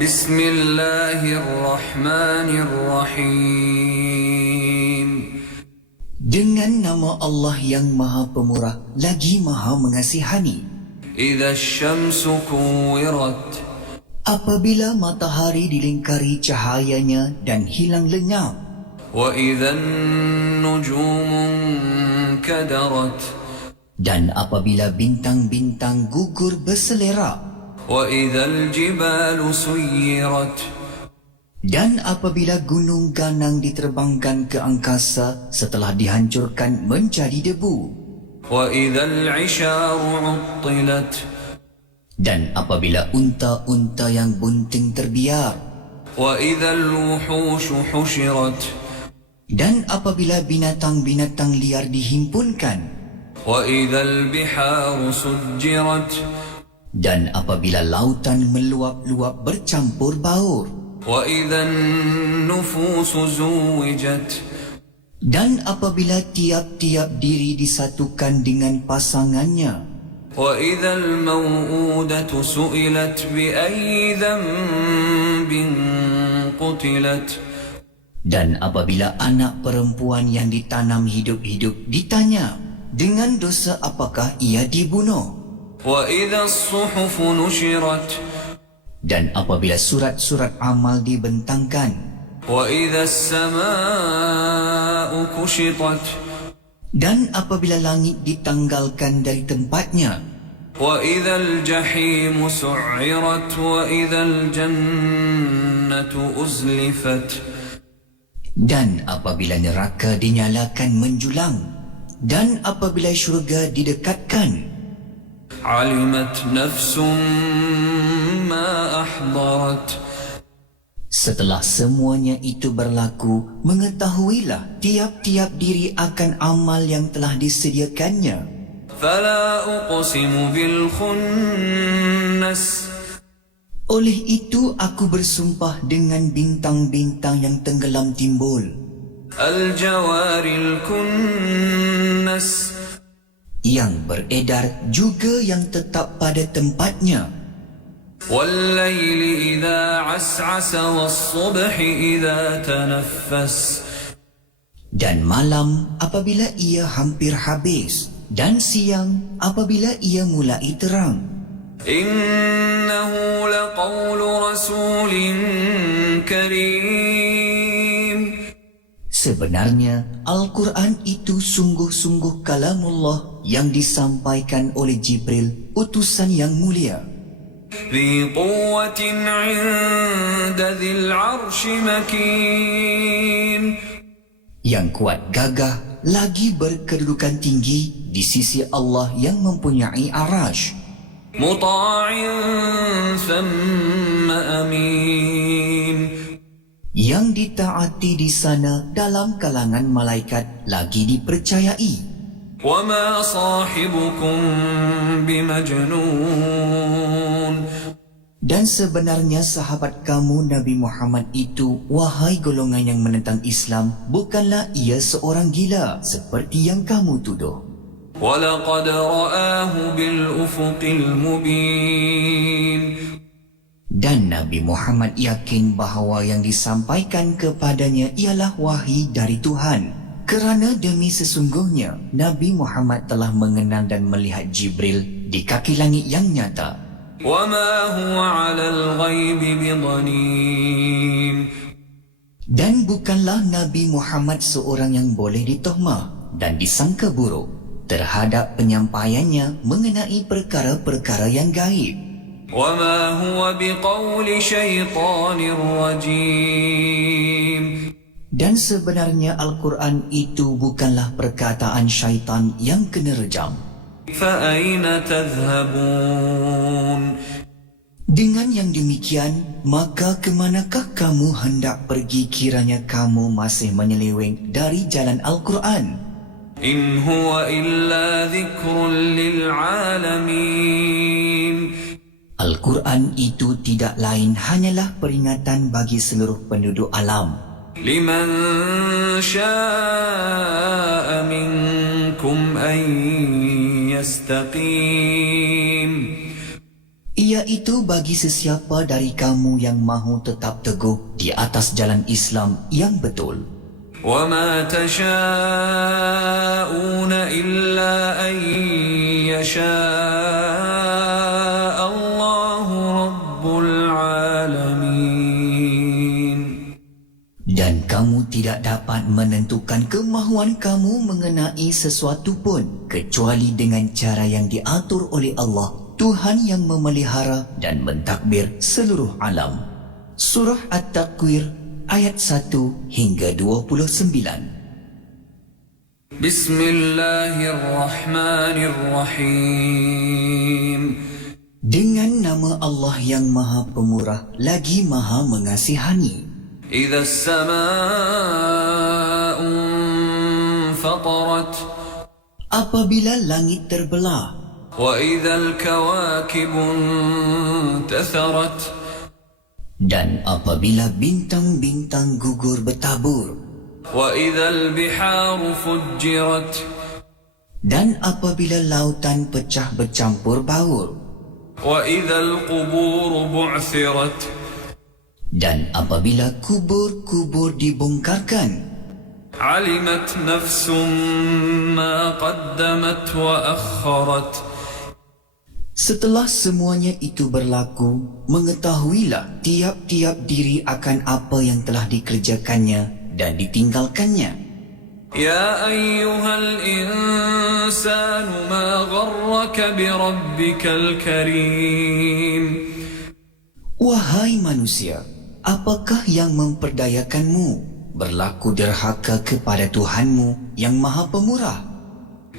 Bismillahirrahmanirrahim. Dengan nama Allah yang Maha Pemurah lagi Maha Mengasihani. Idza asy-syamsu kuwirat. Apabila matahari dilingkari cahayanya dan hilang lenyap. Wa idza an-nujumu kadarat. Dan apabila bintang-bintang gugur berselerak. Wa idza al-jibalu suyirat. Dan apabila gunung ganang diterbangkan ke angkasa setelah dihancurkan menjadi debu. Wa idza al-'isharu 'uttilat. Dan apabila unta-unta yang bunting terbiar. Wa idza al-wuhushu hushirat. Dan apabila binatang-binatang liar dihimpunkan. Wa idza al-biharu sujjirat. Dan apabila lautan meluap-luap bercampur baur. Wa idza an-nufusu zuwijat. Dan apabila tiap-tiap diri disatukan dengan pasangannya. Wa idza al-maw'udatu su'ilat bi ayyi dhanbin qutilat. Dan apabila anak perempuan yang ditanam hidup-hidup ditanya, dengan dosa apakah ia dibunuh? Wa idza as-suhufu nushirat. Dan apabila surat-surat amal dibentangkan. Wa idza as-samaa'u kushitat. Dan apabila langit ditanggalkan dari tempatnya. Wa idza al-jahimu su'irat. Wa idza al-jannatu uzlifat. Dan apabila neraka dinyalakan menjulang. Dan apabila syurga didekatkan. Alimat nafsum ma ahdarat. Setelah semuanya itu berlaku, mengetahuilah tiap-tiap diri akan amal yang telah disediakannya. Fala uqsimu bil khunnas. Oleh itu aku bersumpah dengan bintang-bintang yang tenggelam timbul. Al jawaril kunnas. Yang beredar juga yang tetap pada tempatnya. Wal-layli idza as'asa was-subhi idza tanaffas. Dan malam apabila ia hampir habis, dan siang apabila ia mulai terang. Innahu laqawlu rasulin karim. Sebenarnya Al-Quran itu sungguh-sungguh kalamullah yang disampaikan oleh Jibril, utusan yang mulia. Dhi quwwatin 'inda dhil 'arsy makin. Yang kuat gagah lagi berkedudukan tinggi di sisi Allah yang mempunyai arash. Muta'in thumma amin. Yang ditaati di sana dalam kalangan malaikat lagi dipercayai. Wa ma sahibukum bimajnun. Dan sebenarnya sahabat kamu Nabi Muhammad itu, wahai golongan yang menentang Islam, bukanlah ia seorang gila seperti yang kamu tuduh. Wa laqad ra'ahu bil ufuqil mubin. Dan Nabi Muhammad yakin bahawa yang disampaikan kepadanya ialah wahyi dari Tuhan. Kerana demi sesungguhnya, Nabi Muhammad telah mengenal dan melihat Jibril di kaki langit yang nyata. وَمَا هُوَ عَلَى الْغَيْبِ بِضَنِينٍ. Dan bukanlah Nabi Muhammad seorang yang boleh ditohmah dan disangka buruk terhadap penyampaiannya mengenai perkara-perkara yang gaib. وَمَا هُوَ بِقَوْلِ شَيْطَانٍ رَجِيمٍ. Dan sebenarnya Al-Quran itu bukanlah perkataan syaitan yang kena rejam. فَأَيْنَ تَذْهَبُونَ. Dengan yang demikian, maka kemanakah kamu hendak pergi kiranya kamu masih menyeleweng dari jalan Al-Quran? إِنْ هُوَ إِلَّا ذِكْرٌ لِلْعَالَمِينَ. Al-Quran itu tidak lain hanyalah peringatan bagi seluruh penduduk alam. لِمَنْ شَاءَ مِنْكُمْ أَنْ يَسْتَقِيمَ. Ia iaitu bagi sesiapa dari kamu yang mahu tetap teguh di atas jalan Islam yang betul. وما تشاءون إلا أن يشاء الله رب العالمين. Dan kamu tidak dapat menentukan kemahuan kamu mengenai sesuatu pun kecuali dengan cara yang diatur oleh Allah, Tuhan yang memelihara dan mentadbir seluruh alam. Surah At-Takwir ayat 1 hingga 29. Bismillahirrahmanirrahim. Dengan nama Allah yang Maha Pemurah lagi Maha Mengasihani. إذا السماء انفطرت Apabila langit terbelah, وإذا الكواكب انتثرت dan apabila bintang-bintang gugur bertabur, وإذا البحار فجرت dan apabila lautan pecah bercampur baur, وإذا القبور بعثرت dan apabila kubur-kubur dibongkarkan, علمت نفس ما قدمت وأخرت. Setelah semuanya itu berlaku, mengetahuilah tiap-tiap diri akan apa yang telah dikerjakannya dan ditinggalkannya. يا أيها الإنسان ما غرك بربك الكريم. Wahai manusia, apakah yang memperdayakanmu berlaku derhaka kepada Tuhanmu yang Maha Pemurah?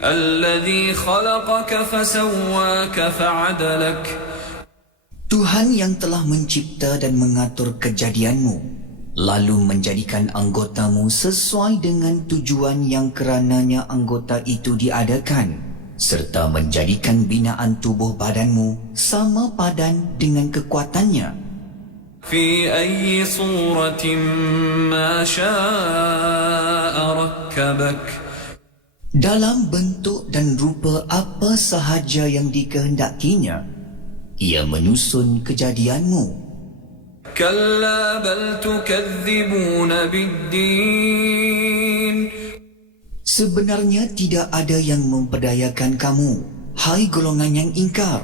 الذي خلقك فسواك فعدلك. Tuhan yang telah mencipta dan mengatur kejadianmu, lalu menjadikan anggotamu sesuai dengan tujuan yang kerananya anggota itu diadakan, serta menjadikan binaan tubuh badanmu sama padan dengan kekuatannya. في أي صورة ما شاء ركبك. Dalam bentuk dan rupa apa sahaja yang dikehendakinya, ia menyusun kejadianmu. كلا بل تكذبون بالدين. Sebenarnya tidak ada yang memperdayakan kamu, hai golongan yang ingkar.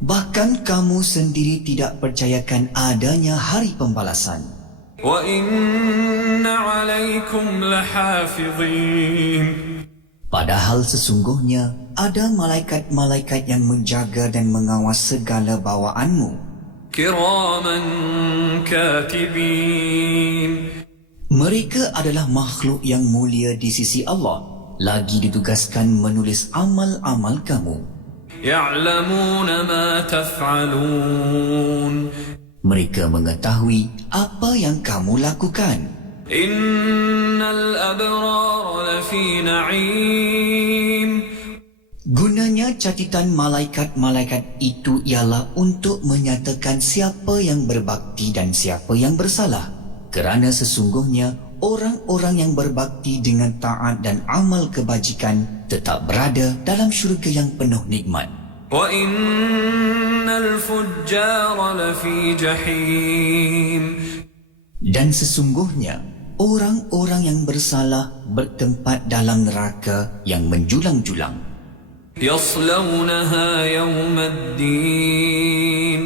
Bahkan kamu sendiri tidak percayakan adanya hari pembalasan. وإن عليكم لحافظين. Padahal sesungguhnya ada malaikat-malaikat yang menjaga dan mengawas segala bawaanmu. كراما كاتبين. Mereka adalah makhluk yang mulia di sisi Allah, lagi ditugaskan menulis amal-amal kamu. يعلمون ما تفعلون. Mereka mengetahui apa yang kamu lakukan. إن الأبرار لفي نعيم. Gunanya catatan malaikat-malaikat itu ialah untuk menyatakan siapa yang berbakti dan siapa yang bersalah. Kerana sesungguhnya orang-orang yang berbakti dengan taat dan amal kebajikan tetap berada dalam syurga yang penuh nikmat. وإن الفجار لفي جحيم. Dan sesungguhnya orang-orang yang bersalah bertempat dalam neraka yang menjulang-julang. يصلونها يوم الدين.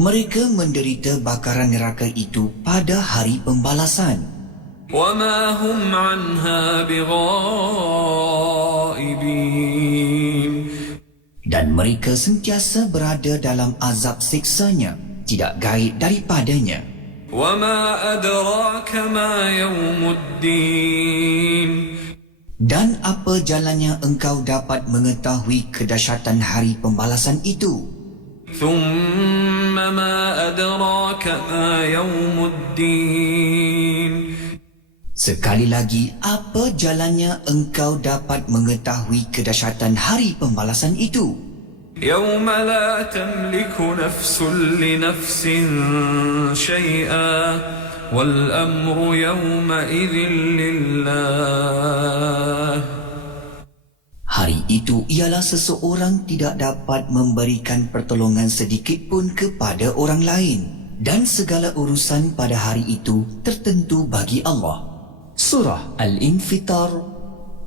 Mereka menderita bakaran neraka itu pada hari pembalasan. وما هم عنها بغائبين. Dan mereka sentiasa berada dalam azab siksanya, tidak gaib daripadanya. وما أدراك ما يوم الدين. Dan apa jalannya engkau dapat mengetahui kedahsyatan hari pembalasan itu? ثم ما أدراك ما يوم الدين. Sekali lagi, apa jalannya engkau dapat mengetahui kedahsyatan hari pembalasan itu? يوم لا تملك نفس لنفس شيئا والأمر يومئذ لله. Hari Hari itu ialah seseorang tidak dapat memberikan pertolongan sedikit pun kepada orang lain, dan segala urusan pada hari itu tertentu bagi Allah. Surah Al-Infitar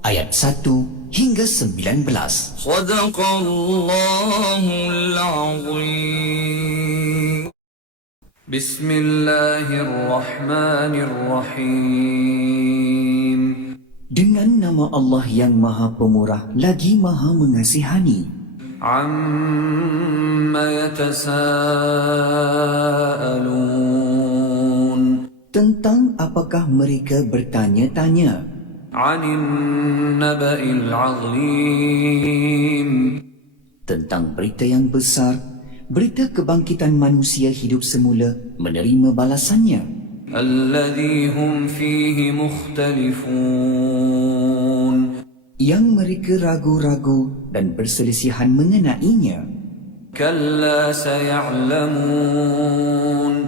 ayat 1 hingga 19. Sadaqallahul Azim. Bismillahirrahmanirrahim. Dengan nama Allah yang Maha Pemurah lagi Maha Mengasihani. Amma yatasaalun. Tentang apakah mereka bertanya-tanya? 'Anil naba'il 'azim. Tentang berita yang besar, berita kebangkitan manusia hidup semula menerima balasannya. Alladhi hum fihi mukhtalifun. Yang mereka ragu-ragu dan berselisihan mengenainya. Kalla saya'lamun.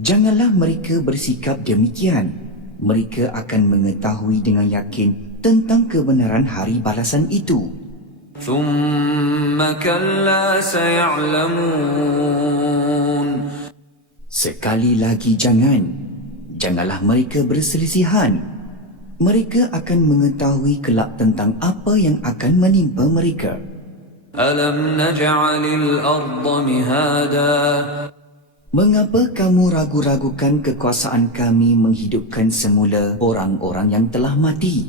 Janganlah mereka bersikap demikian. Mereka akan mengetahui dengan yakin tentang kebenaran hari balasan itu. Thumma kalla saya'lamun. Sekali lagi janganlah mereka berselisihan. Mereka akan mengetahui kelak tentang apa yang akan menimpa mereka. Alam naj'alil arda mihada. Mengapa kamu ragu-ragukan kekuasaan kami menghidupkan semula orang-orang yang telah mati?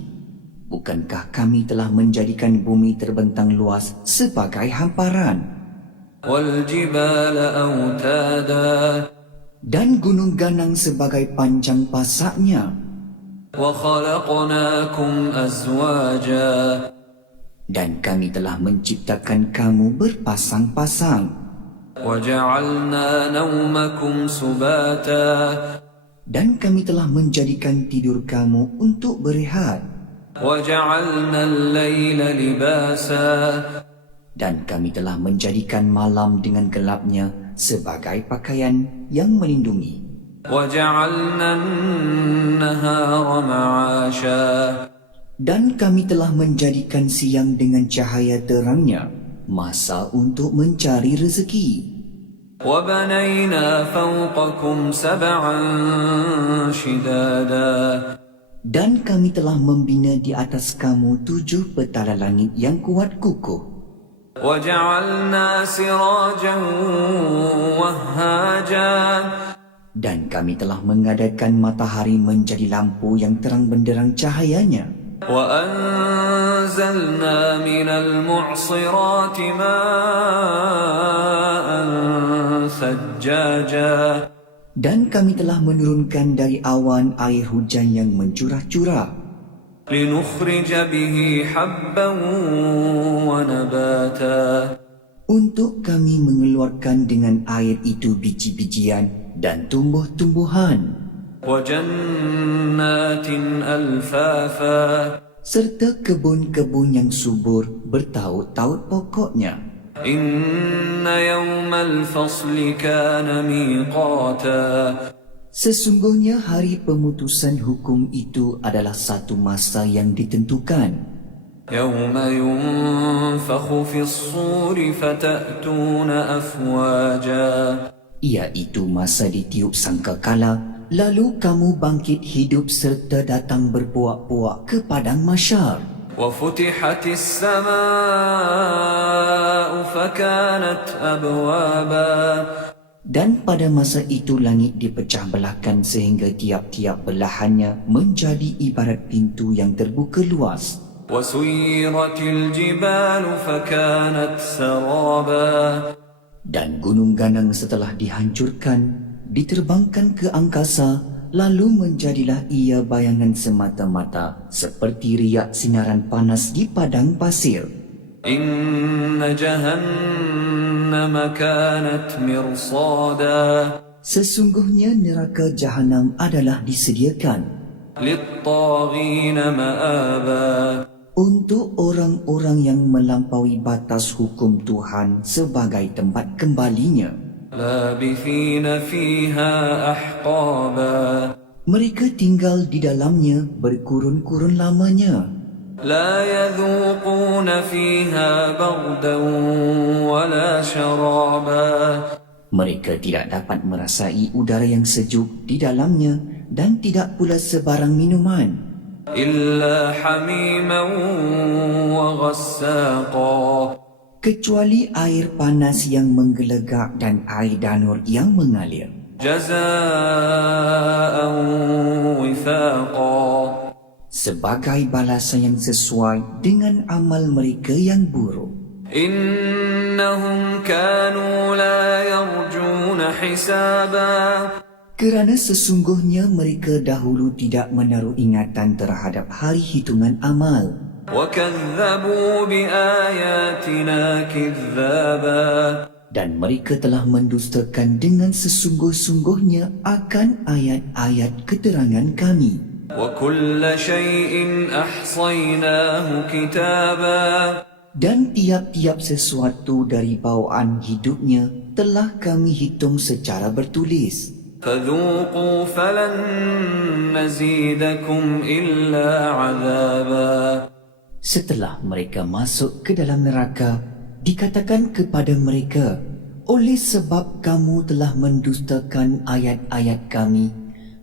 Bukankah kami telah menjadikan bumi terbentang luas sebagai hamparan? Wal jibala autada. Dan gunung ganang sebagai panjang pasaknya. Wa khalaqnakum azwaja. Dan kami telah menciptakan kamu berpasang-pasang. Wa ja'alna nawmakum subata. Dan kami telah menjadikan tidur kamu untuk berehat. Wa ja'alna al-layla libasa. Dan kami telah menjadikan malam dengan gelapnya sebagai pakaian yang melindungi. وَجَعَلْنَا النَّهَارَ مَعَاشًا. Dan kami telah menjadikan siang dengan cahaya terangnya, masa untuk mencari rezeki. وَبَنَيْنَا فَوْقَكُمْ سَبْعًا شِدَادًا. Dan kami telah membina di atas kamu 7 petala langit yang kuat kukuh. وَجَعَلْنَا سِرَاجًا وَهَّاجًا. Dan kami telah mengadakan matahari menjadi lampu yang terang benderang cahayanya. وَأَنزَلْنَا مِنَ الْمُعْصِرَاتِ مَاءً ثَجَّاجًا. Dan kami telah menurunkan dari awan air hujan yang mencurah-curah. لِنُخْرِجَ بِهِ حَبًّا وَنَبَاتًا. Untuk kami mengeluarkan dengan air itu biji-bijian dan tumbuh-tumbuhan. وَجَنَّاتٍ أَلْفَافًا. Serta kebun-kebun yang subur bertaut-taut pokoknya. إِنَّ يَوْمَ الْفَصْلِ كَانَ مِيقَاتًا. Sesungguhnya hari pemutusan hukum itu adalah satu masa yang ditentukan. يَوْمَ يُنفَخُ فِي الصُّورِ فَتَأْتُونَ أَفْوَاجًا. Iaitu masa ditiup sangkakala, lalu kamu bangkit hidup serta datang berpuak-puak ke padang mahsyar. وَفُتِحَتِ السَّمَاءُ فَكَانَتْ أَبْوَابًا. Dan pada masa itu langit dipecah belahkan sehingga tiap-tiap belahannya menjadi ibarat pintu yang terbuka luas. وَسُيِّرَتِ الْجِبَالُ فَكَانَتْ سَرَابًا. Dan gunung ganang setelah dihancurkan, diterbangkan ke angkasa, lalu menjadilah ia bayangan semata-mata seperti riak sinaran panas di padang pasir. Inna jahannama kanat mirsada. Sesungguhnya neraka jahanam adalah disediakan Lit-taghina ma'aba. untuk orang-orang yang melampaui batas hukum Tuhan sebagai tempat kembalinya. Labithina fiha ahqaba. Mereka tinggal di dalamnya berkurun-kurun lamanya. لا يذوقون فيها بردا ولا شرابا Mereka tidak dapat merasai udara yang sejuk di dalamnya dan tidak pula sebarang minuman, إلا حميما وغساقا kecuali air panas yang menggelegak dan air danur yang mengalir, جزاء وفاقا sebagai balasan yang sesuai dengan amal mereka yang buruk. إنهم كانوا لا يرجون حسابا Kerana sesungguhnya mereka dahulu tidak menaruh ingatan terhadap hari hitungan amal, وكذبوا بآياتنا كذابا dan mereka telah mendustakan dengan sesungguh-sungguhnya akan ayat-ayat keterangan kami. وكل شيء أحصيناه كتابا Dan tiap-tiap sesuatu dari bawaan hidupnya telah kami hitung secara bertulis. فذوقوا فلن نزيدكم إلا عذابا Setelah mereka masuk ke dalam neraka, dikatakan kepada mereka, oleh sebab kamu telah mendustakan ayat-ayat kami,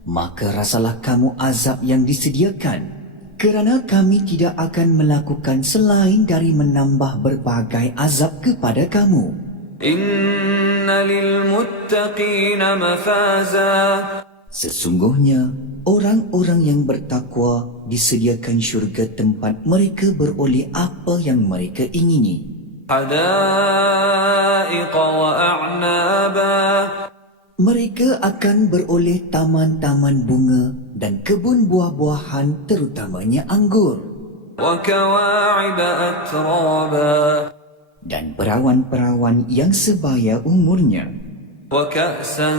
maka rasalah kamu azab yang disediakan. Kerana kami tidak akan melakukan selain dari menambah berbagai azab kepada kamu. إن للمتقين مفازا Sesungguhnya, orang-orang yang bertakwa disediakan syurga tempat mereka beroleh apa yang mereka ingini. حدائق وأعنابا Mereka akan beroleh taman-taman bunga dan kebun buah-buahan terutamanya anggur, وكواعب أترابا dan perawan-perawan yang sebaya umurnya, وكأسا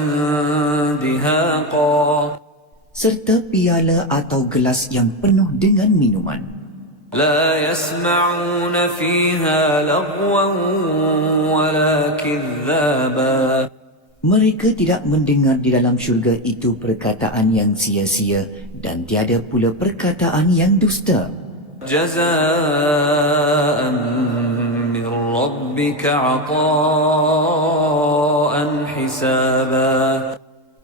دهاقا serta piala atau gelas yang penuh dengan minuman. لا يسمعون فيها لغوا ولا كذابا Mereka tidak mendengar di dalam syurga itu perkataan yang sia-sia dan tiada pula perkataan yang dusta. جزاء من ربك عطاء حسابا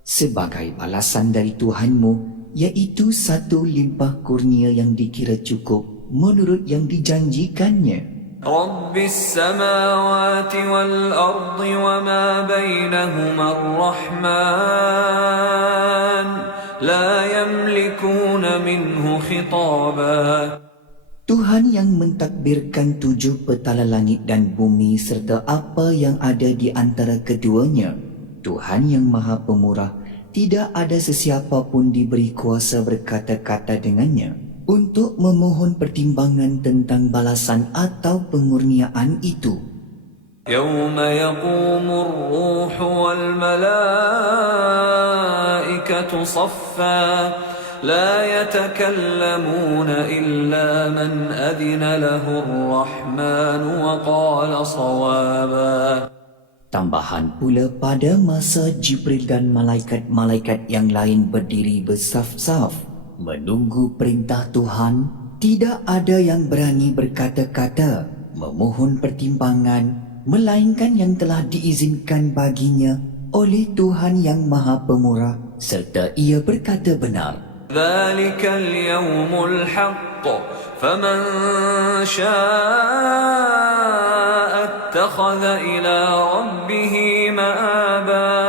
Sebagai balasan dari Tuhanmu, iaitu satu limpah kurnia yang dikira cukup menurut yang dijanjikannya. رب السماوات والأرض وما بينهما الرحمن لا يملكون منه خطابا Tuhan yang mentadbirkan 7 petala langit dan bumi serta apa yang ada di antara keduanya. Tuhan yang maha pemurah, tidak ada sesiapa pun diberi kuasa berkata-kata dengannya untuk memohon pertimbangan tentang balasan atau pemurniaan itu. يوم يقوم الروح والملائكة صفا لا يتكلمون إلا من أذن له الرحمن وقال صوابا Tambahan pula pada masa Jibril dan malaikat-malaikat yang lain berdiri bersaf-saf menunggu perintah Tuhan, tidak ada yang berani berkata-kata, memohon pertimbangan, melainkan yang telah diizinkan baginya oleh Tuhan yang Maha Pemurah serta ia berkata benar. ذلك اليوم الحق فمن شاء اتخذ إلى ربه مآبا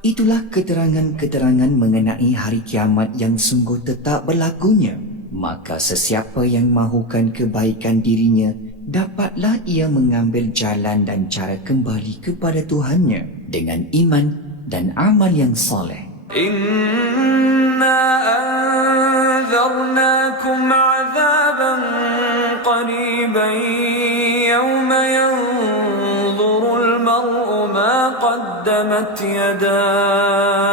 Itulah keterangan-keterangan mengenai hari kiamat yang sungguh tetap berlakunya. Maka sesiapa yang mahukan kebaikan dirinya, dapatlah ia mengambil jalan dan cara kembali kepada Tuhannya dengan iman dan amal yang soleh. إنا أنذرناكم عذابا قريبا يوم ينظر المرء ما قدمت يداه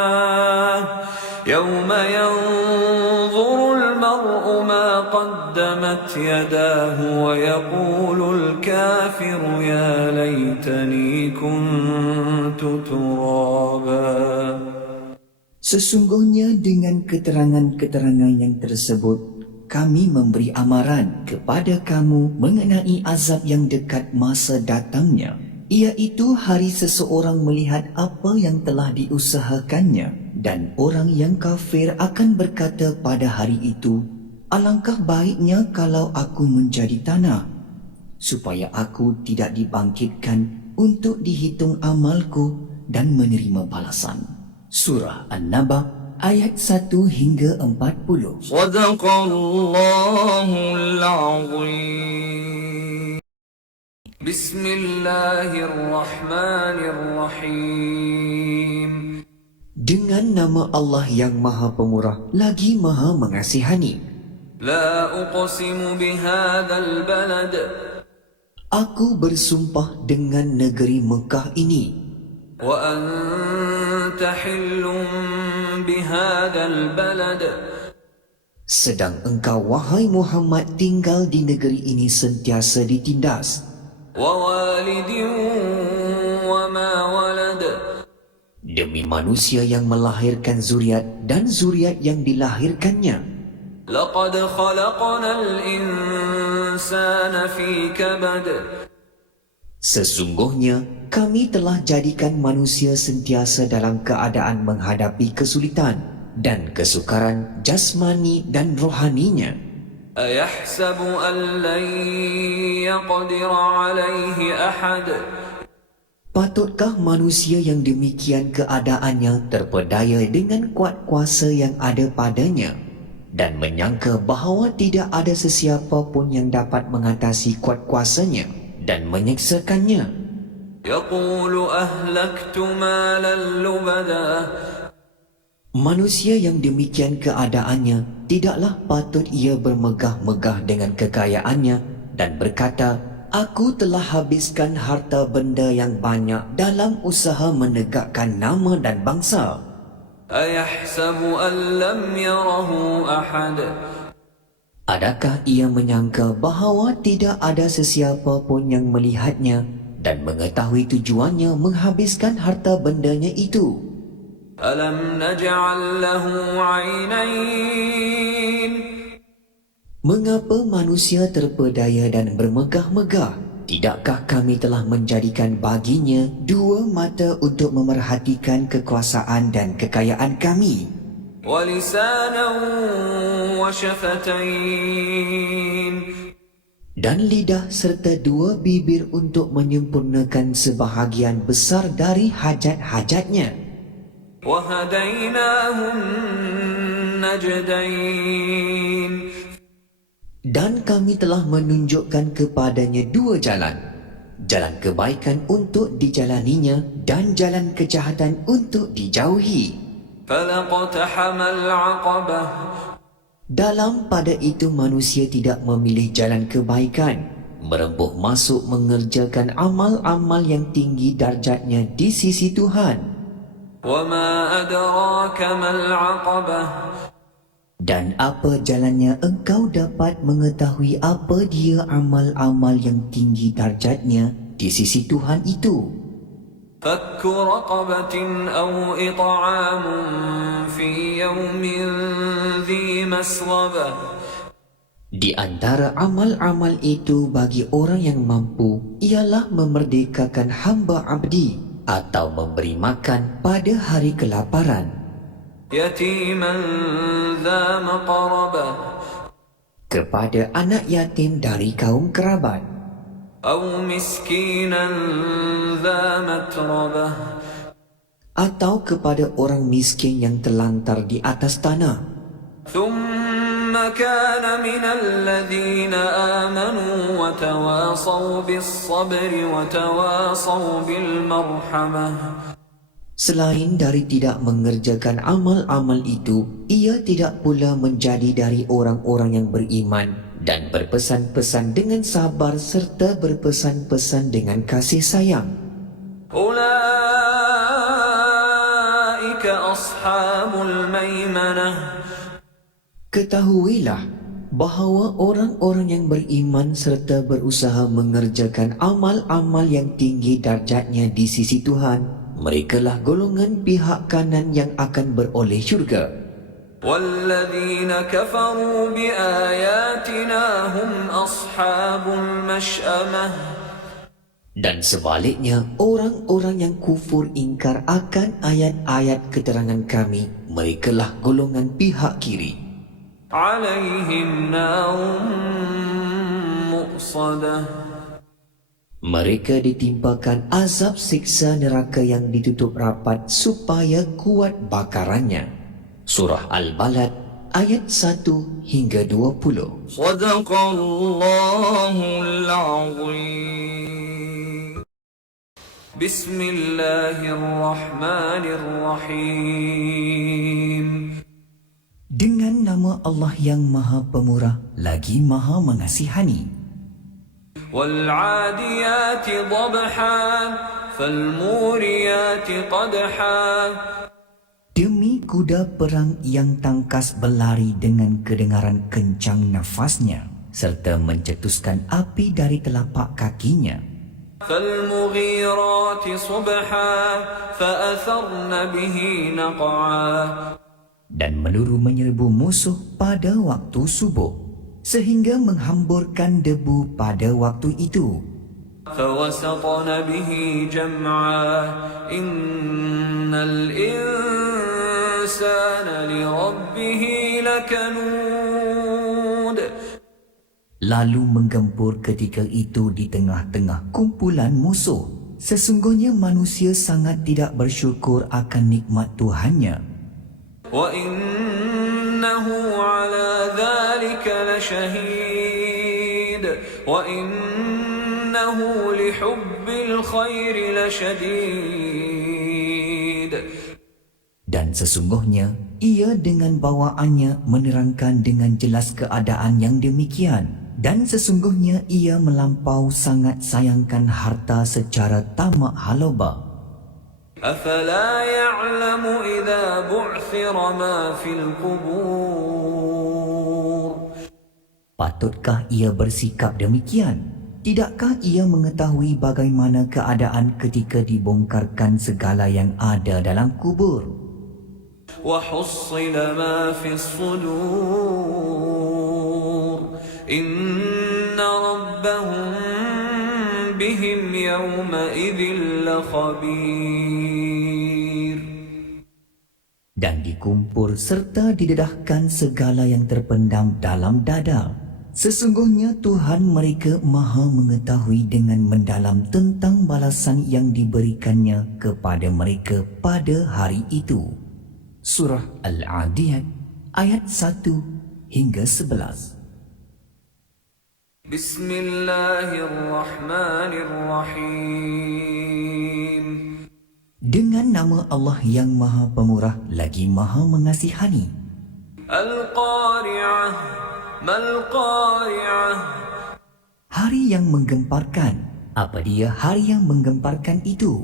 يوم ينظر المرء ما قدمت يداه ويقول الكافر يا ليتني كنت ترابا Sesungguhnya dengan keterangan-keterangan yang tersebut, kami memberi amaran kepada kamu mengenai azab yang dekat masa datangnya, iaitu hari seseorang melihat apa yang telah diusahakannya, dan orang yang kafir akan berkata pada hari itu, alangkah baiknya kalau aku menjadi tanah, supaya aku tidak dibangkitkan untuk dihitung amalku dan menerima balasan. Surah An-Naba ayat 1 hingga 40. Sadaqallahul Azim. Bismillahirrahmanirrahim. Dengan nama Allah yang Maha Pemurah lagi Maha Mengasihani. La uqsimu bihadzal balad. Aku bersumpah dengan negeri Mekah ini, Wa anta hillum bihadzal balad. sedang engkau wahai Muhammad tinggal di negeri ini sentiasa ditindas, Wa walidin wa ma walad. demi manusia yang melahirkan zuriat dan zuriat yang dilahirkannya. Laqad khalaqnal insana fi kabad. Sesungguhnya kami telah jadikan manusia sentiasa dalam keadaan menghadapi kesulitan dan kesukaran jasmani dan rohaninya. Ayahsabu an lan yaqdira alayhi ahad. Patutkah manusia yang demikian keadaannya terpedaya dengan kuat kuasa yang ada padanya dan menyangka bahawa tidak ada sesiapa pun yang dapat mengatasi kuat kuasanya dan menyeksakannya? Yaqulu ahlaktu malan lubada. Manusia yang demikian keadaannya tidaklah patut ia bermegah-megah dengan kekayaannya dan berkata, aku telah habiskan harta benda yang banyak dalam usaha menegakkan nama dan bangsa. Ayahsabu an lam yarahu ahad. Adakah ia menyangka bahawa tidak ada sesiapa pun yang melihatnya dan mengetahui tujuannya menghabiskan harta bendanya itu? Alam naj'al lahu 'ainain. Mengapa manusia terpedaya dan bermegah-megah? Tidakkah kami telah menjadikan baginya dua mata untuk memerhatikan kekuasaan dan kekayaan kami? Wa lisanan wa shafatain. Dan lidah serta dua bibir untuk menyempurnakan sebahagian besar dari hajat-hajatnya. Wa hadainahun najdain. Dan kami telah menunjukkan kepadanya dua jalan. Jalan kebaikan untuk dijalaninya dan jalan kejahatan untuk dijauhi. Falaqtahamal 'aqabah. Dalam pada itu manusia tidak memilih jalan kebaikan, merempuh masuk mengerjakan amal-amal yang tinggi darjatnya di sisi Tuhan. Wa ma adraka mal 'aqabah. Dan apa jalannya engkau dapat mengetahui apa dia amal-amal yang tinggi darjatnya di sisi Tuhan itu? Fakku raqabatin aw it'amun fi yawmin dhi masghaba. Di antara amal-amal itu bagi orang yang mampu ialah memerdekakan hamba abdi atau memberi makan pada hari kelaparan. Yatiman dha maqrabah. Kepada anak yatim dari kaum kerabat. Aw miskinan dha matrabah. Atau kepada orang miskin yang terlantar di atas tanah. Thumma kana minal ladhina amanu wa tawasaw bis sabri wa tawasaw bil marhamah. Selain dari tidak mengerjakan amal-amal itu, ia tidak pula menjadi dari orang-orang yang beriman dan berpesan-pesan dengan sabar serta berpesan-pesan dengan kasih sayang. Ulaika ashabul maimanah. Ketahuilah bahawa orang-orang yang beriman serta berusaha mengerjakan amal-amal yang tinggi darjatnya di sisi Tuhan, merekalah golongan pihak kanan yang akan beroleh syurga. والذين كفروا بآياتنا هم أصحاب المشأمة. Dan sebaliknya, orang-orang yang kufur ingkar akan ayat-ayat keterangan kami, merekalah golongan pihak kiri. عليهم نار مؤصدة. Mereka ditimpakan azab siksa neraka yang ditutup rapat supaya kuat bakarannya. Surah Al-Balad ayat 1 hingga 20. صدق الله العظيم. بسم الله الرحمن الرحيم. Dengan nama Allah yang Maha Pemurah lagi Maha Mengasihani. والعاديات ضبحا فالموريات قدحا. Demi kuda perang yang tangkas berlari dengan kedengaran kencang nafasnya serta mencetuskan api dari telapak kakinya. فالمغيرات صبحا فأثرن به نقعا. Dan meluru menyerbu musuh pada waktu subuh sehingga menghamburkan debu pada waktu itu. فوسطن به جمعا إن الإنسان لربه لكنود. Lalu menggempur ketika itu di tengah-tengah kumpulan musuh. Sesungguhnya manusia sangat tidak bersyukur akan nikmat Tuhannya. وإنه على ذلك لشهيد وإنه لحب الخير لشديد. Dan sesungguhnya ia dengan bawaannya menerangkan dengan jelas keadaan yang demikian. Dan sesungguhnya ia melampau sangat sayangkan harta secara tamak haloba. أفلا يعلم إذا بعثر ما في القبور. Patutkah ia bersikap demikian? Tidakkah ia mengetahui bagaimana keadaan ketika dibongkarkan segala yang ada dalam kubur? وحصل ما في الصدور إن ربهم بهم يومئذ لخبير. Dan dikumpul serta didedahkan segala yang terpendam dalam dada. Sesungguhnya Tuhan mereka Maha mengetahui dengan mendalam tentang balasan yang diberikannya kepada mereka pada hari itu. Surah Al-Adiyat ayat 1 hingga 11. Bismillahirrahmanirrahim. Dengan nama Allah yang Maha Pemurah lagi Maha Mengasihani. Al-Qari'ah, Mal-Qari'ah. Hari yang menggemparkan. Apa dia hari yang menggemparkan itu?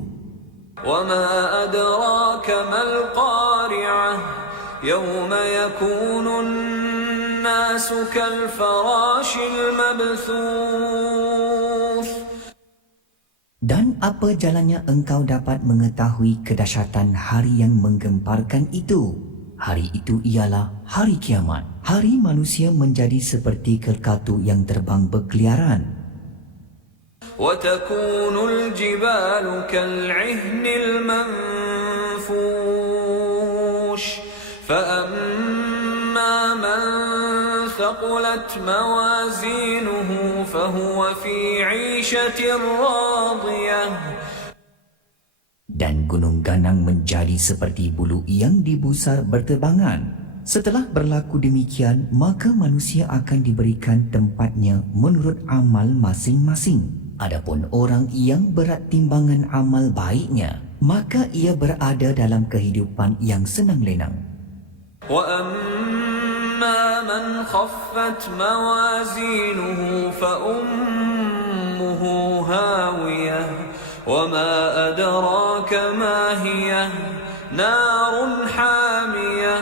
وَمَا أَدْرَاكَ مَا الْقَارِعَةُ يَوْمَ يَكُونُ النَّاسُ كَالْفَرَاشِ الْمَبْثُوثِ. Dan apa jalannya engkau dapat mengetahui kedahsyatan hari yang menggemparkan itu? Hari itu ialah hari kiamat. Hari manusia menjadi seperti kelkatu yang terbang berkeliaran. وَتَكُونُ الْجِبَالُ كَالْعِهْنِ الْمَنفُوشِ فَأَمَّا مَنْ ثَقُلَتْ مَوَازِينُهُ فَهُوَ فِي عِيشَةٍ رَاضِيَةٍ. Dan gunung ganang menjadi seperti bulu yang dibusar berterbangan. Setelah berlaku demikian, maka manusia akan diberikan tempatnya menurut amal masing-masing. Adapun orang yang berat timbangan amal baiknya, maka ia berada dalam kehidupan yang senang lenang. وَأَمَّا مَنْ خَفَّتْ مَوَازِينُهُ فَأُمُّهُ هَاوِيَةٌ وَمَا أَدْرَاكَ مَا هِيَهْ نَارٌ حَامِيَةٌ.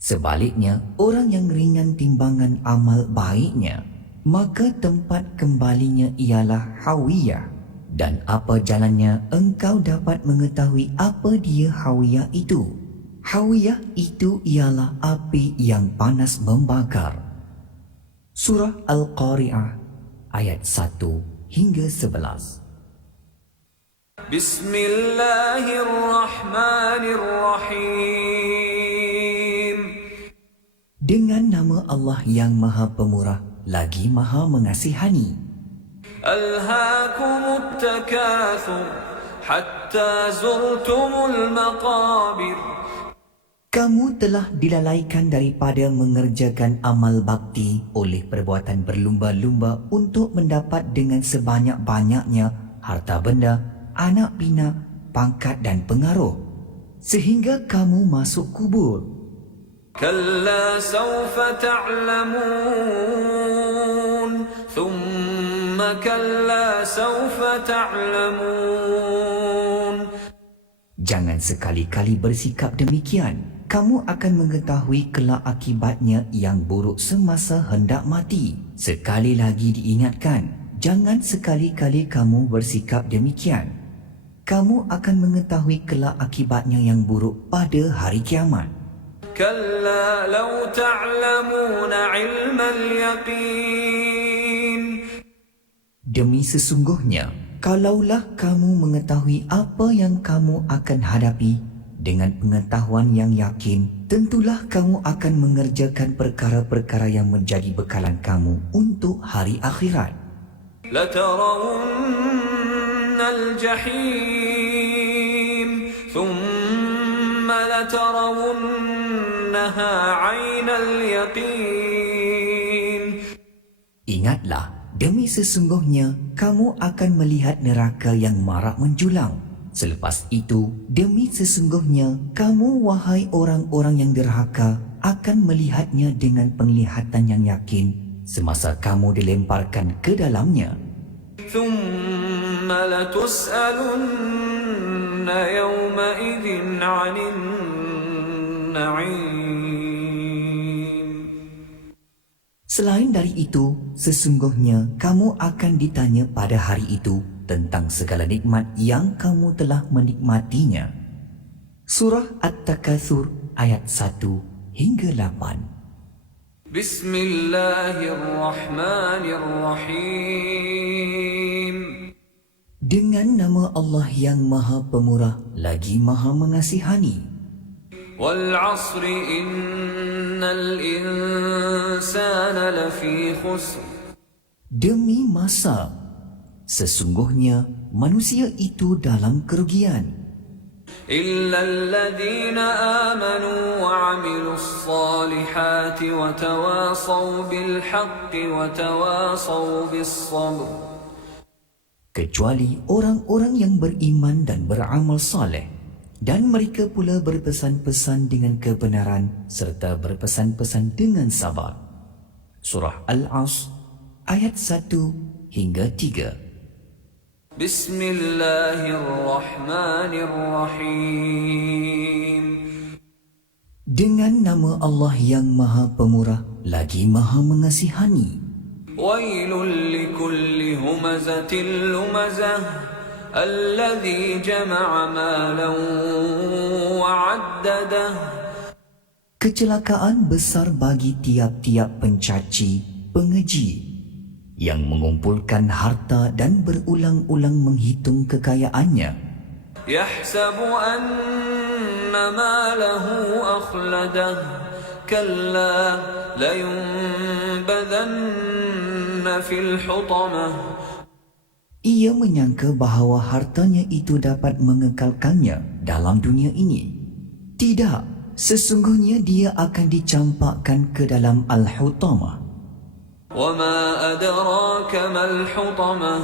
Sebaliknya, orang yang ringan timbangan amal baiknya, maka tempat kembalinya ialah Hawiyah. Dan apa jalannya engkau dapat mengetahui apa dia Hawiyah itu? Hawiyah itu ialah api yang panas membakar. Surah Al-Qari'ah ayat 1 hingga 11. Bismillahirrahmanirrahim. Dengan nama Allah yang Maha Pemurah lagi Maha Mengasihani. Alhaakumut takatsur hatta zurtumul maqabir. Kamu telah dilalaikan daripada mengerjakan amal bakti oleh perbuatan berlumba-lumba untuk mendapat dengan sebanyak-banyaknya harta benda, anak pinak, pangkat dan pengaruh, sehingga kamu masuk kubur. Kalla sawfa ta'lamun, thumma kalla sawfa ta'lamun. Jangan sekali-kali bersikap demikian. Kamu akan mengetahui kelak akibatnya yang buruk semasa hendak mati. Sekali lagi diingatkan, jangan sekali-kali kamu bersikap demikian. Kamu akan mengetahui kelak akibatnya yang buruk pada hari kiamat. Kalla law ta'lamuna 'ilmal yaqin. Demi sesungguhnya, kalaulah kamu mengetahui apa yang kamu akan hadapi dengan pengetahuan yang yakin, tentulah kamu akan mengerjakan perkara-perkara yang menjadi bekalan kamu untuk hari akhirat. Latarawunnal jahim, thumma latarawunnaha 'ainal yaqin. Ingatlah, demi sesungguhnya kamu akan melihat neraka yang marak menjulang. Selepas itu, demi sesungguhnya kamu, wahai orang-orang yang derhaka, akan melihatnya dengan penglihatan yang yakin semasa kamu dilemparkan ke dalamnya. Thumma latus'alunna yawma'idhin 'anin na'im. Selain dari itu, sesungguhnya kamu akan ditanya pada hari itu tentang segala nikmat yang kamu telah menikmatinya. Surah At-Takatsur ayat 1 hingga 8. Bismillahirrahmanirrahim. Dengan nama Allah yang Maha Pemurah lagi Maha Mengasihani. Wal 'asri innal insana lafi khusr. Demi masa, sesungguhnya manusia itu dalam kerugian. إلا الذين آمنوا وعملوا الصالحات وتواصوا بالحق وتواصوا بالصبر. Kecuali orang-orang yang beriman dan beramal saleh, dan mereka pula berpesan-pesan dengan kebenaran serta berpesan-pesan dengan sabar. Surah Al-Asr ayat 1 hingga 3. Bismillahirrahmanirrahim. Dengan nama Allah yang Maha Pemurah lagi Maha Mengasihani. Wailul likulli humazatil lumazah alladhi jama'a malan wa 'addadah. Kecelakaan besar bagi tiap-tiap pencaci, pengeji yang mengumpulkan harta dan berulang-ulang menghitung kekayaannya. Yahsabu anna malahu akhladah, kalla layunbadanna fil hutamah. Ia menyangka bahawa hartanya itu dapat mengekalkannya dalam dunia ini. Tidak, sesungguhnya dia akan dicampakkan ke dalam Al-Hutamah. وَمَا أَدْرَاكَ مَا الْحُطَمَةُ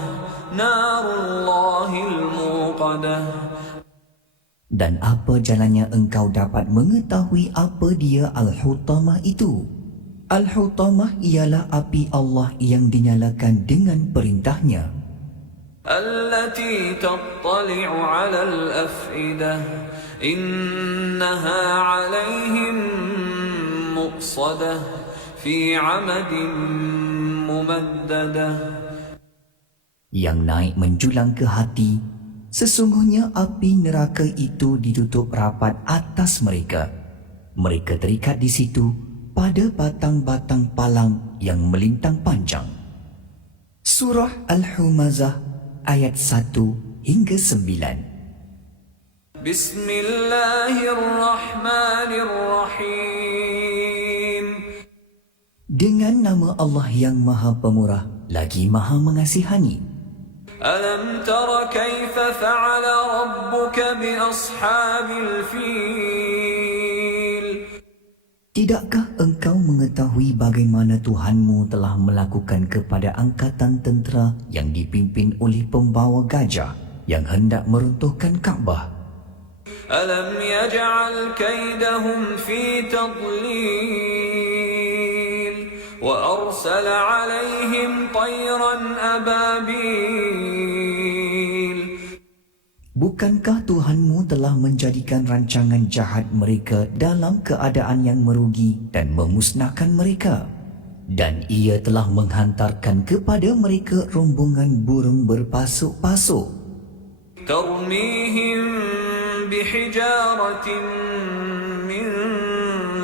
نَارُ اللَّهِ الْمُوقَدَةُ. Dan apa jalannya engkau dapat mengetahui apa dia Al-Hutamah itu? Al-Hutamah ialah api Allah yang dinyalakan dengan perintahnya. الَّتِي تَطَّلِعُ عَلَى الْأَفْئِدَةِ إِنَّهَا عَلَيْهِمْ مُؤْصَدَةٌ fi 'amadin mumaddadah. Yang naik menjulang ke hati, Sesungguhnya api neraka itu ditutup rapat atas mereka. Mereka terikat di situ pada batang-batang palang yang melintang panjang. Surah Al-Humazah ayat 1 hingga 9. Bismillahirrahmanirrahim. Dengan nama Allah yang Maha Pemurah lagi Maha Mengasihani. Alam tara kaifa fa'ala rabbuka bi ashabil fil. Tidakkah engkau mengetahui bagaimana Tuhanmu telah melakukan kepada angkatan tentera yang dipimpin oleh pembawa gajah yang hendak meruntuhkan Kaabah? Alam yaj'al kaidahum fi tadlil wa arsala 'alayhim tayran ababil. Bukankah Tuhanmu telah menjadikan rancangan jahat mereka dalam keadaan yang merugi dan memusnahkan mereka? Dan Ia telah menghantarkan kepada mereka rombongan burung berpasuk-pasuk. Tarmihim bihijaratin min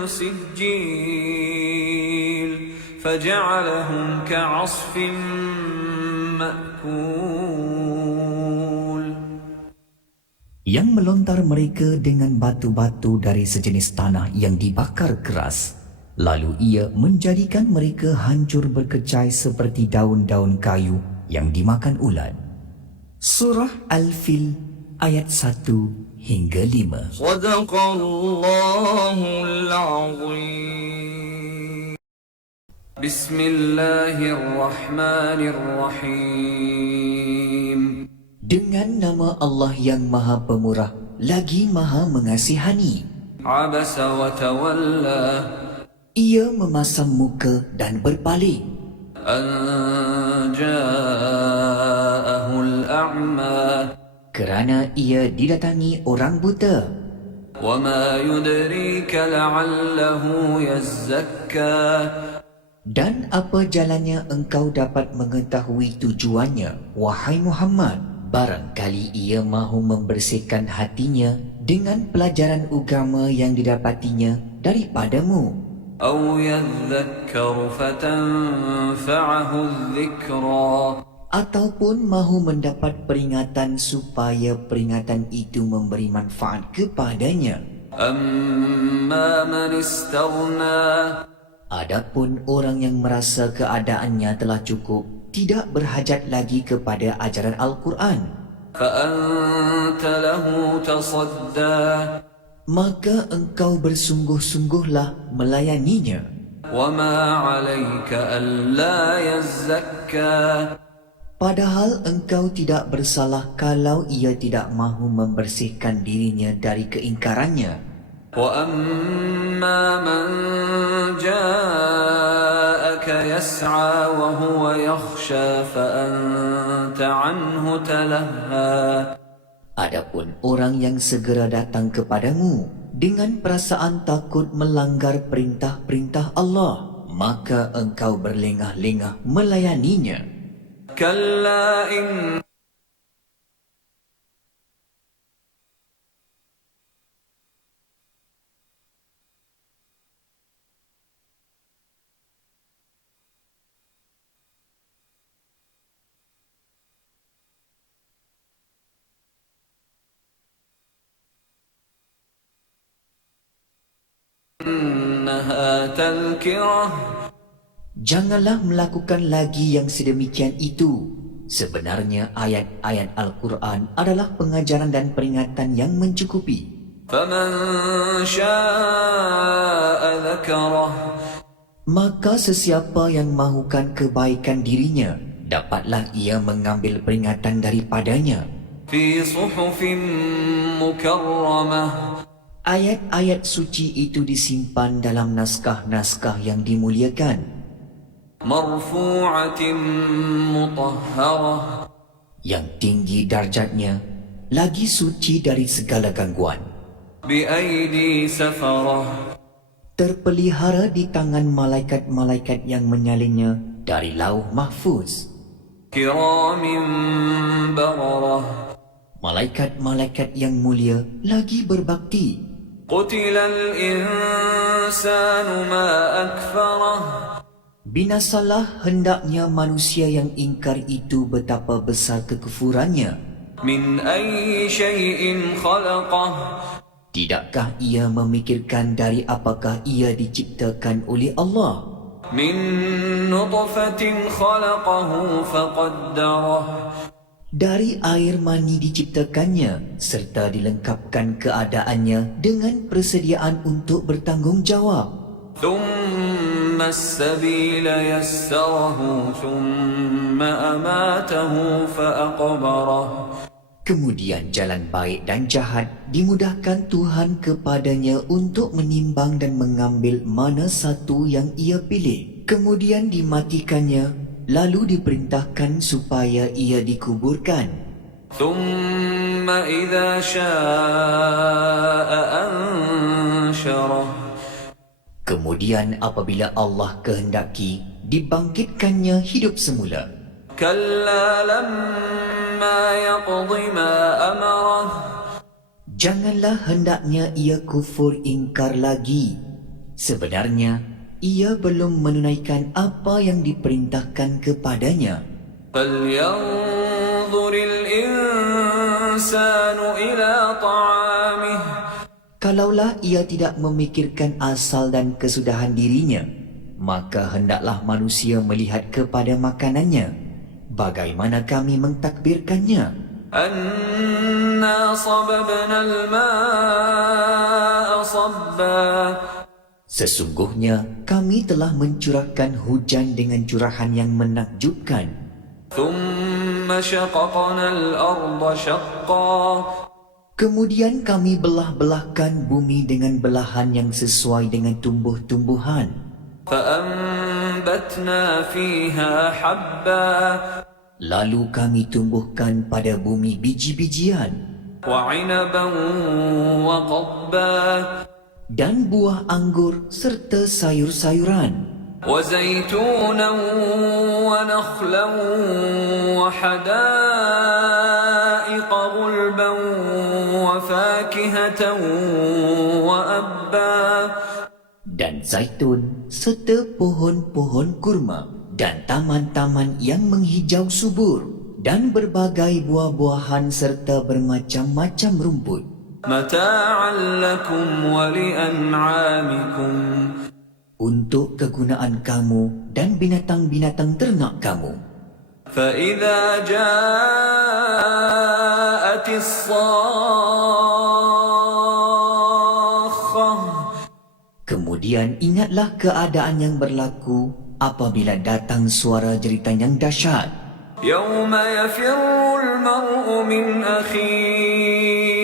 sijjil faja'alahum ka'asfin ma'kul. Yang melontar mereka dengan batu-batu dari sejenis tanah yang dibakar keras. Lalu Ia menjadikan mereka hancur berkecai seperti daun-daun kayu yang dimakan ulat. Surah Al-Fil ayat 1 hingga 5. Sadaqallahul azim. Bismillahirrahmanirrahim. Dengan nama Allah yang Maha Pemurah lagi Maha Mengasihani. Abasa wa tawalla. Ia memasam muka dan berpaling. An ja'ahul a'ma. Kerana ia didatangi orang buta. Wa ma yudrika la'allahu yazzakka. Dan apa jalannya engkau dapat mengetahui tujuannya, wahai Muhammad? Barangkali ia mahu membersihkan hatinya dengan pelajaran agama yang didapatinya daripadamu. Aw yadhakkaru fatanfa'ahu adh-dhikra. Ataupun mahu mendapat peringatan supaya peringatan itu memberi manfaat kepadanya. Amma man istaghna. Adapun orang yang merasa keadaannya telah cukup, tidak berhajat lagi kepada ajaran Al-Quran, Fa'anta lahu tasadda. maka engkau bersungguh-sungguhlah melayaninya. Wa ma 'alayka alla yazzakka. Padahal engkau tidak bersalah kalau ia tidak mahu membersihkan dirinya dari keingkarannya. Wa amma man ja'aka yas'a wa huwa yakhsha fa'anta 'anhu talahha. Adapun orang yang segera datang kepadamu dengan perasaan takut melanggar perintah-perintah Allah, maka engkau berlengah-lengah melayaninya. Kalla in innaha tadhkirah. Janganlah melakukan lagi yang sedemikian itu. Sebenarnya ayat-ayat Al-Quran adalah pengajaran dan peringatan yang mencukupi. Faman syaa'a dzakarah. Maka sesiapa yang mahukan kebaikan dirinya, dapatlah ia mengambil peringatan daripadanya. Fi suhufin mukarramah. Ayat-ayat suci itu disimpan dalam naskah-naskah yang dimuliakan, Marfu'atin mutahharah. yang tinggi darjatnya, lagi suci dari segala gangguan. Bi aidi safarah. Terpelihara di tangan malaikat-malaikat yang menyalinnya dari lauh mahfuz, Kiramin bararah. Malaikat-malaikat yang mulia lagi berbakti. قتل الإنسان ما أكفره Binasalah hendaknya manusia yang ingkar itu betapa besar kekufurannya. من أي شيء خلقه Tidakkah ia memikirkan dari apakah ia diciptakan oleh Allah? من نطفة خلقه فقدره Dari air mani diciptakannya serta dilengkapkan keadaannya dengan persediaan untuk bertanggungjawab. ثم السبيل يسره ثم أماته فأقبره Kemudian jalan baik dan jahat dimudahkan Tuhan kepadanya untuk menimbang dan mengambil mana satu yang ia pilih. Kemudian dimatikannya, lalu diperintahkan supaya ia dikuburkan. ثم إذا شاء أنشره Kemudian apabila Allah kehendaki, dibangkitkannya hidup semula. كلا لما يقض ما أمره Janganlah hendaknya ia kufur ingkar lagi. Sebenarnya, ia belum menunaikan apa yang diperintahkan kepadanya. فلينظر الإنسان إلى طعامه Kalaulah ia tidak memikirkan asal dan kesudahan dirinya, maka hendaklah manusia melihat kepada makanannya. Bagaimana kami mentakbirkannya? أنا صببنا الماء صبا Sesungguhnya kami telah mencurahkan hujan dengan curahan yang menakjubkan. ثم شققنا الأرض شقا Kemudian kami belah-belahkan bumi dengan belahan yang sesuai dengan tumbuh-tumbuhan. فأنبتنا فيها حبا Lalu kami tumbuhkan pada bumi biji-bijian وعنبا وقضبا dan buah anggur serta sayur-sayuran, وزيتونا ونخلا وحدائق غلبا وفاكهة وأبا dan zaitun serta pohon-pohon kurma dan taman-taman yang menghijau subur dan berbagai buah-buahan serta bermacam-macam rumput. متاعا لكم ولأنعامكم Untuk kegunaan kamu dan binatang-binatang ternak kamu. فإذا جاءت الصاخة Kemudian ingatlah keadaan yang berlaku apabila datang suara jeritan yang dahsyat. يوم يفر المرء من أخيه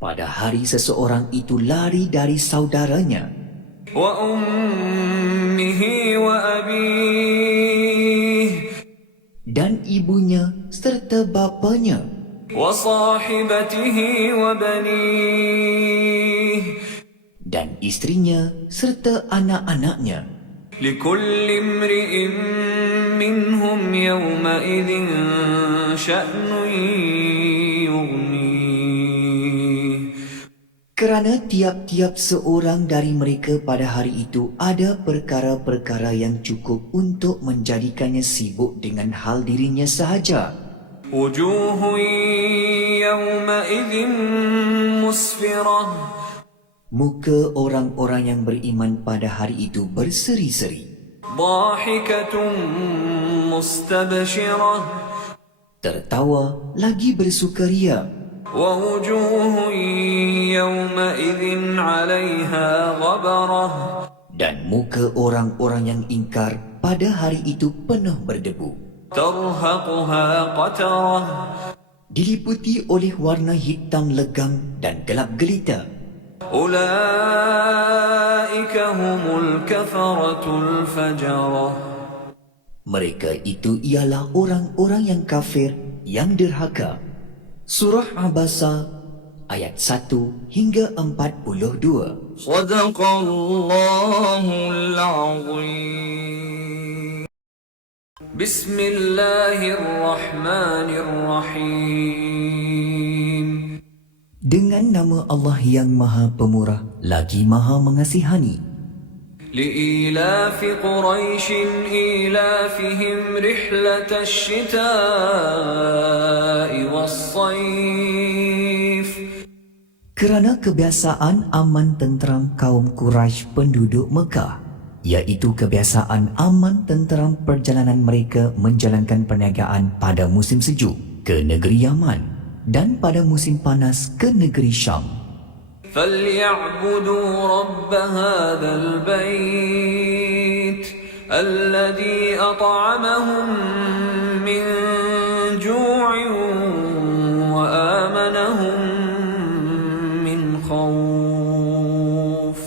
Pada hari seseorang itu lari dari saudaranya وأمه وأبيه dan ibunya serta bapanya وصاحبته وبنيه dan istrinya serta anak-anaknya. لكل امرئ منهم يومئذ شأن يغنيه Kerana tiap-tiap seorang dari mereka pada hari itu ada perkara-perkara yang cukup untuk menjadikannya sibuk dengan hal dirinya sahaja. وجوه يومئذ مسفرة Muka orang-orang yang beriman pada hari itu berseri-seri, ضاحكة مستبشرة tertawa lagi bersukaria. ووجوه يومئذ عليها غبرة Dan muka orang-orang yang ingkar pada hari itu penuh berdebu, ترهقها قترة diliputi oleh warna hitam legam dan gelap gelita. أولئك هم الكفرة الفجرة Mereka itu ialah orang-orang yang kafir, yang derhaka. Surah Abasa ayat 1 hingga 42. صدق الله العظيم بسم الله الرحمن الرحيم Dengan nama Allah yang Maha Pemurah lagi Maha Mengasihani. لإيلاف قريش إيلافهم رحلة الشتاء والصيف Kerana kebiasaan aman tenteram kaum Quraisy penduduk Mekah, iaitu kebiasaan aman tenteram perjalanan mereka menjalankan perniagaan pada musim sejuk ke negeri Yaman dan pada musim panas ke negeri Syam. فليعبدوا رب هذا البيت الذي أطعمهم من جوع وآمنهم من خوف.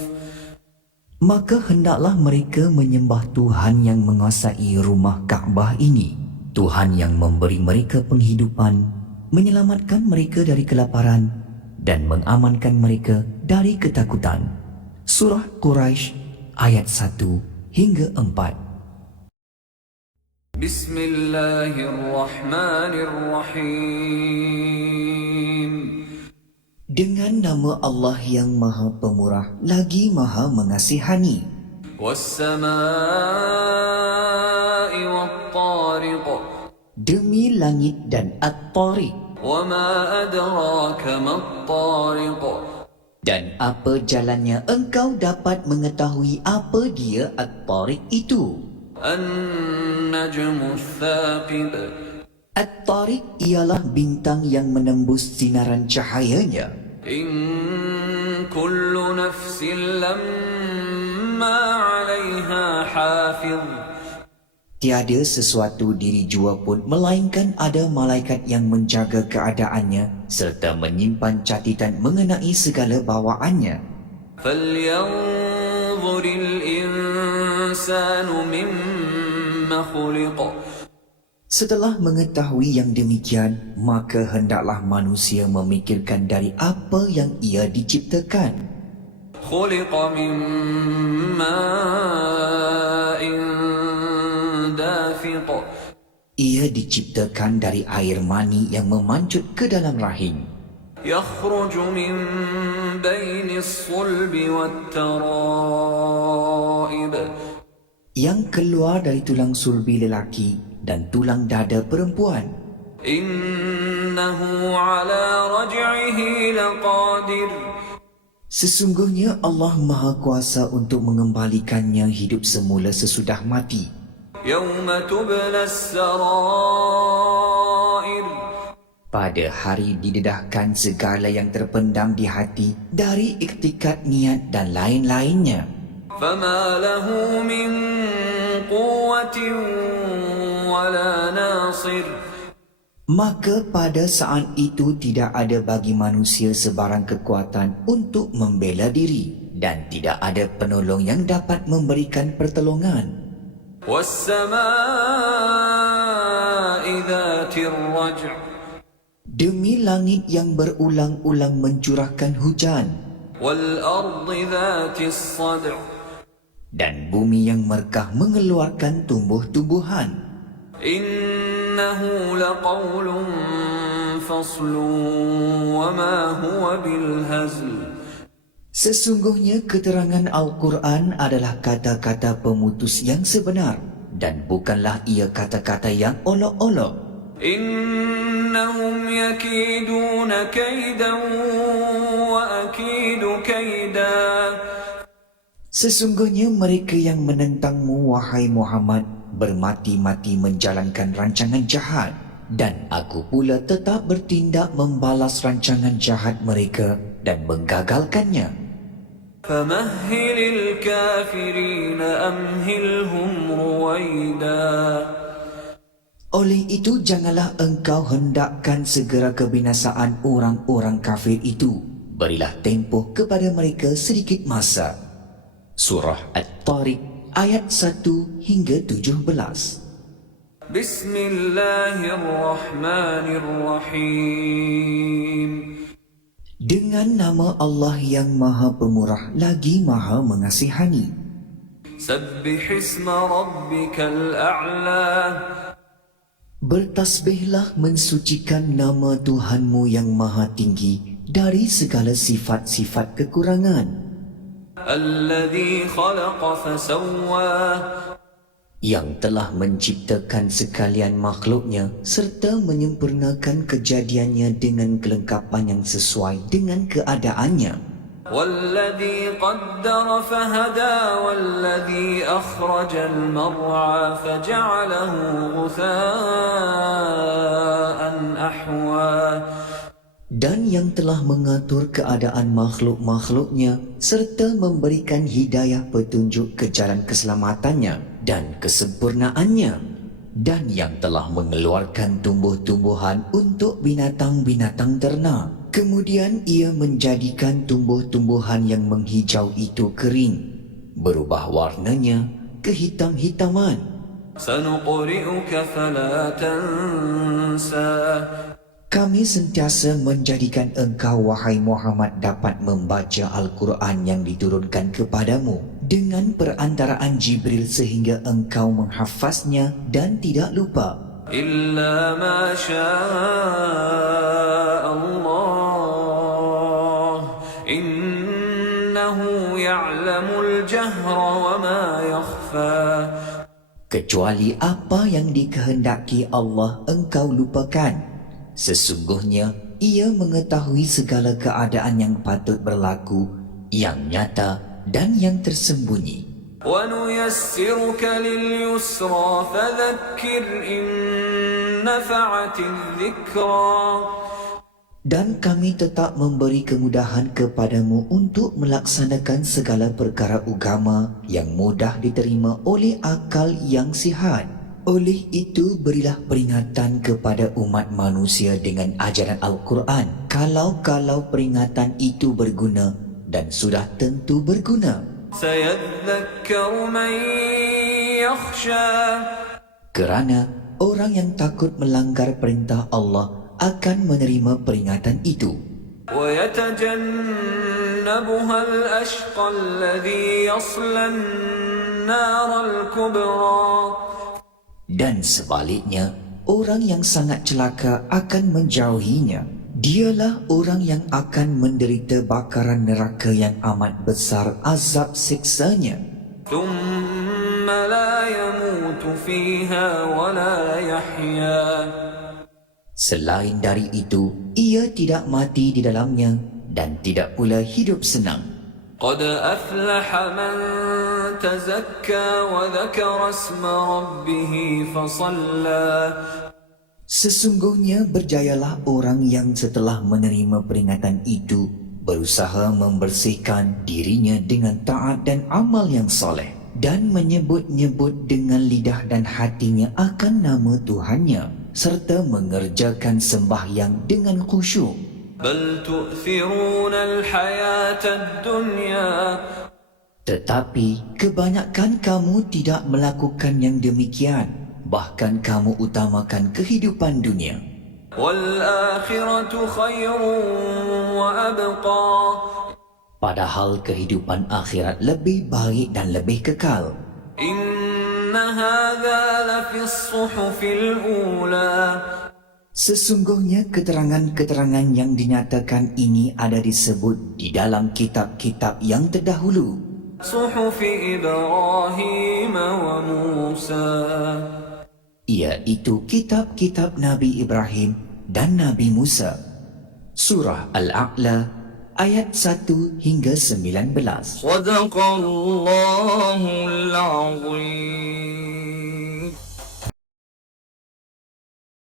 Maka hendaklah mereka menyembah Tuhan yang menguasai rumah Kaabah ini, Tuhan yang memberi mereka penghidupan, menyelamatkan mereka dari kelaparan dan mengamankan mereka dari ketakutan. Surah Quraisy ayat 1 hingga 4. Bismillahirrahmanirrahim. Dengan nama Allah yang Maha Pemurah lagi Maha Mengasihani. وَالسَّمَاءِ وَالطَّارِقِ Demi langit dan At-Tariq. وَمَا أَدْرَاكَ مَا الطَّارِقُ Dan apa jalannya engkau dapat mengetahui apa dia At-Tariq itu? النَّجْمُ الثَّاقِبُ At-Tariq ialah bintang yang menembus sinaran cahayanya. إِن كُلُّ نَفْسٍ لَمَّا عَلَيْهَا حَافِظٌ. Tiada sesuatu diri jua pun melainkan ada malaikat yang menjaga keadaannya serta menyimpan catatan mengenai segala bawaannya. فَلْيَنظُرِ الْإِنسَانُ مِمَّ خُلِقَ. Setelah mengetahui yang demikian, maka hendaklah manusia memikirkan dari apa yang ia diciptakan. خُلِقَ مِن مَّاءٍ دَافِقٍ. Ia diciptakan dari air mani yang memancut ke dalam rahim, يَخْرُجُ مِن بَيْنِ الصُّلْبِ وَالتَّرَائِبِ. yang keluar dari tulang sulbi lelaki dan tulang dada perempuan. إِنَّهُ عَلَى رَجْعِهِ لَقَادِرٌ. Sesungguhnya Allah Maha Kuasa untuk mengembalikannya hidup semula sesudah mati. يَوْمَ تُبْلَى السَّرَائِرُ. Pada hari didedahkan segala yang terpendam di hati dari iktikad niat dan lain-lainnya. فَمَا لَهُ مِن قُوَّةٍ وَلَا نَاصِرٍ. Maka pada saat itu tidak ada bagi manusia sebarang kekuatan untuk membela diri dan tidak ada penolong yang dapat memberikan pertolongan. وَالسَّمَاءِ ذَاتِ الرَّجْعِ. Demi langit yang berulang-ulang mencurahkan hujan وَالْأَرْضِ ذَاتِ الصَّدْعِ. dan bumi yang merkah mengeluarkan tumbuh-tumbuhan. إِنَّهُ لَقَوْلٌ فَصْلٌ وَمَا هُوَ بِالْهَزْلِ. Sesungguhnya keterangan Al-Quran adalah kata-kata pemutus yang sebenar dan bukanlah ia kata-kata yang olok-olok. إِنَّهُمْ يَكِيدُونَ كَيْدًا وَأَكِيدُ كَيْدًا. Sesungguhnya mereka yang menentangmu, wahai Muhammad, bermati-mati menjalankan rancangan jahat, dan aku pula tetap bertindak membalas rancangan jahat mereka dan menggagalkannya. فَمَهِّلِ الْكَافِرِينَ أَمْهِلْهُمْ رُوَيْدًا. Oleh itu janganlah engkau hendakkan segera kebinasaan orang-orang kafir itu. Berilah tempoh kepada mereka sedikit masa. Surah At-Tariq ayat 1 hingga 17. Bismillahirrahmanirrahim. Dengan nama Allah yang Maha Pemurah lagi Maha Mengasihani. Sabbih isma rabbikal a'la. Bertasbihlah mensucikan nama Tuhanmu yang maha tinggi dari segala sifat-sifat kekurangan. الذي خلق فسوى Yang telah menciptakan sekalian makhluknya serta menyempurnakan kejadiannya dengan kelengkapan yang sesuai dengan keadaannya. والذي قدر فهدى والذي أخرج المرعى فجعله غثاء أحوى Dan yang telah mengatur keadaan makhluk-makhluknya serta memberikan hidayah petunjuk ke jalan keselamatannya dan kesempurnaannya, dan yang telah mengeluarkan tumbuh-tumbuhan untuk binatang-binatang ternak. Kemudian ia menjadikan tumbuh-tumbuhan yang menghijau itu kering, berubah warnanya kehitam-hitaman. سنقرئك فلا تنسى Kami sentiasa menjadikan engkau, wahai Muhammad, dapat membaca Al-Quran yang diturunkan kepadamu dengan perantaraan Jibril sehingga engkau menghafaznya dan tidak lupa. إلا ما شاء الله إنه يعلم الجهر وما يخفى Kecuali apa yang dikehendaki Allah engkau lupakan. Sesungguhnya ia mengetahui segala keadaan yang patut berlaku, yang nyata dan yang tersembunyi. ونيسرك لليسرى فذكر إن نفعت الذكرى Dan kami tetap memberi kemudahan kepadamu untuk melaksanakan segala perkara agama yang mudah diterima oleh akal yang sihat. Oleh itu, berilah peringatan kepada umat manusia dengan ajaran Al-Quran kalau peringatan itu berguna, dan sudah tentu berguna. سيذكر من يخشى Kerana orang yang takut melanggar perintah Allah akan menerima peringatan itu. ويتجنبها الأشقى الذي يصلى النار الكبرى Dan sebaliknya, orang yang sangat celaka akan menjauhinya. Dialah orang yang akan menderita bakaran neraka yang amat besar azab siksanya. ثم لا يموت فيها ولا يحيا Selain dari itu, ia tidak mati di dalamnya dan tidak pula hidup senang. قد أفلح من تزكى وذكر اسم ربه فصلى Sesungguhnya berjayalah orang yang setelah menerima peringatan itu berusaha membersihkan dirinya dengan taat dan amal yang soleh, dan menyebut-nyebut dengan lidah dan hatinya akan nama Tuhannya, serta mengerjakan sembahyang dengan khusyuk. بل تؤثرون الحياة الدنيا Tetapi kebanyakan kamu tidak melakukan yang demikian, bahkan kamu utamakan kehidupan dunia. والآخرة خير وأبقى Padahal kehidupan akhirat lebih baik dan lebih kekal. إن هذا لفي الصحف الأولى Sesungguhnya keterangan-keterangan yang dinyatakan ini ada disebut di dalam kitab-kitab yang terdahulu. صحف إبراهيم وموسى Iaitu kitab-kitab Nabi Ibrahim dan Nabi Musa. Surah Al-A'la ayat 1 hingga 19. صدق الله العظيم